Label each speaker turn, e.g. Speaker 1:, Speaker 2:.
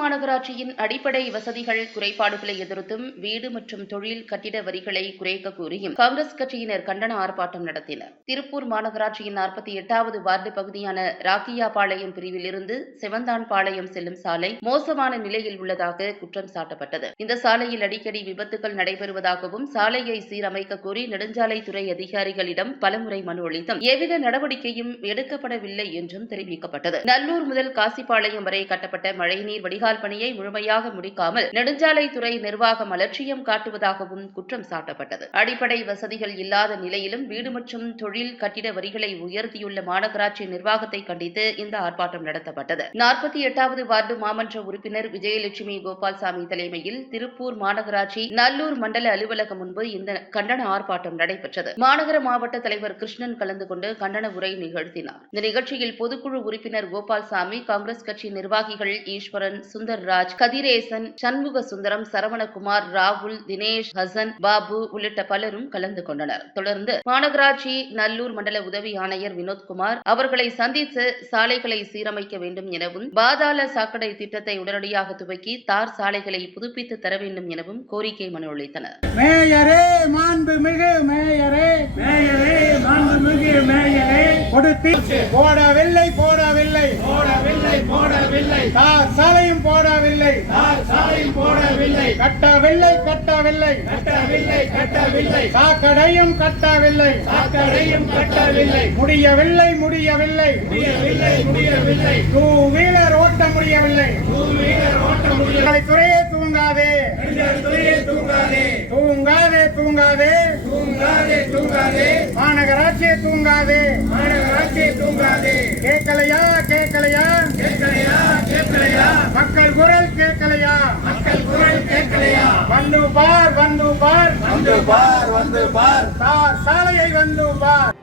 Speaker 1: மாநகராட்சியின் அடிப்படை வசதிகள் குறைபாடுகளை எதிர்த்தும் வீடு மற்றும் தொழில் கட்டிட வரிகளை குறைக்க கோரியும் காங்கிரஸ் கட்சியினர் கண்டன ஆர்ப்பாட்டம் நடத்தினர். திருப்பூர் மாநகராட்சியின் நாற்பத்தி எட்டாவது வார்டு பகுதியான ராக்கியாபாளையம் பிரிவிலிருந்து செவந்தான்பாளையம் செல்லும் சாலை மோசமான நிலையில் உள்ளதாக குற்றம் சாட்டப்பட்டது. இந்த சாலையில் அடிக்கடி விபத்துகள் நடைபெறுவதாகவும் சாலையை சீரமைக்க கோரி நெடுஞ்சாலைத்துறை அதிகாரிகளிடம் பலமுறை மனு அளித்தும் எவ்வித நடவடிக்கையும் எடுக்கப்படவில்லை என்றும் தெரிவிக்கப்பட்டது. நல்லூர் முதல் காசிப்பாளையம் வரை கட்டப்பட்ட மழைநீர் வடிகால் வடிகால் பணியை முழுமையாக முடிக்காமல் நெடுஞ்சாலைத்துறை நிர்வாகம் அலட்சியம் காட்டுவதாகவும் குற்றம் சாட்டப்பட்டது. அடிப்படை வசதிகள் இல்லாத நிலையிலும் வீடு மற்றும் தொழில் கட்டிட வரிகளை உயர்த்தியுள்ள மாநகராட்சி நிர்வாகத்தை கண்டித்து இந்த ஆர்ப்பாட்டம் நடத்தப்பட்டது. நாற்பத்தி எட்டாவது வார்டு மாமன்ற உறுப்பினர் விஜயலட்சுமி கோபால்சாமி தலைமையில் திருப்பூர் மாநகராட்சி நல்லூர் மண்டல அலுவலகம் முன்பு இந்த கண்டன ஆர்ப்பாட்டம் நடைபெற்றது. மாநகர மாவட்ட தலைவர் கிருஷ்ணன் கலந்து கொண்டு கண்டன உரை நிகழ்த்தினார். இந்த நிகழ்ச்சியில் பொதுக்குழு உறுப்பினர் கோபால்சாமி காங்கிரஸ் கட்சி நிர்வாகிகள் ஈஸ்வரன் சுந்தர்ராஜ் கதிரேசன் சண்முக சுந்தரம் சரவணகுமார் ராகுல் தினேஷ் ஹசன் பாபு உள்ளிட்ட பலரும் கலந்து கொண்டனர். தொடர்ந்து மாநகராட்சி நல்லூர் மண்டல உதவி ஆணையர் வினோத்குமார் அவர்களை சந்தித்து சாலைகளை சீரமைக்க வேண்டும் எனவும் பாதாள சாக்கடை திட்டத்தை உடனடியாக துவக்கி தார் சாலைகளை புதுப்பித்து தர வேண்டும் எனவும் கோரிக்கை மனு அளித்தனர்.
Speaker 2: மேயரே மாண்புமிகு மேயரே.
Speaker 3: மேயரே மாண்புமிகு மேயரே.
Speaker 2: கொடுத்து போடவில்லை போடவில்லை.
Speaker 3: போடவில்லை போடவில்லை.
Speaker 2: தார் சாலையும் போடவில்லை.
Speaker 3: தார் சாலையும் போடவில்லை.
Speaker 2: கட்டவில்லை கட்டவில்லை.
Speaker 3: கட்டவில்லை கட்டவில்லை.
Speaker 2: சாக்கடையும் கட்டவில்லை.
Speaker 3: சாக்கடையும் கட்டவில்லை.
Speaker 2: முடியவில்லை முடியவில்லை.
Speaker 3: முடியவில்லை முடியவில்லை.
Speaker 2: டூ வீலர் ஓட்ட முடியவில்லை.
Speaker 3: டூ வீலர் ஓட்ட முடியவில்லை.
Speaker 2: துறையே தூங்காதே.
Speaker 3: துறையே தூங்காதே.
Speaker 2: தூங்காதே தூங்காதே.
Speaker 3: தூங்காதே தூங்காதே.
Speaker 2: மாநகராட்சியே தூங்காதே.
Speaker 3: மாநகராட்சியை தூங்காதே.
Speaker 2: கேட்கலையா கேட்கலையா
Speaker 3: கேட்கலையா?
Speaker 2: மக்கள் குரல் கேட்கலையா?
Speaker 3: மக்கள் குரல் கேட்கலையா?
Speaker 2: வந்து பார் வந்து பார்
Speaker 3: வந்து பார் வந்து பார்
Speaker 2: சாலையை வந்து பார்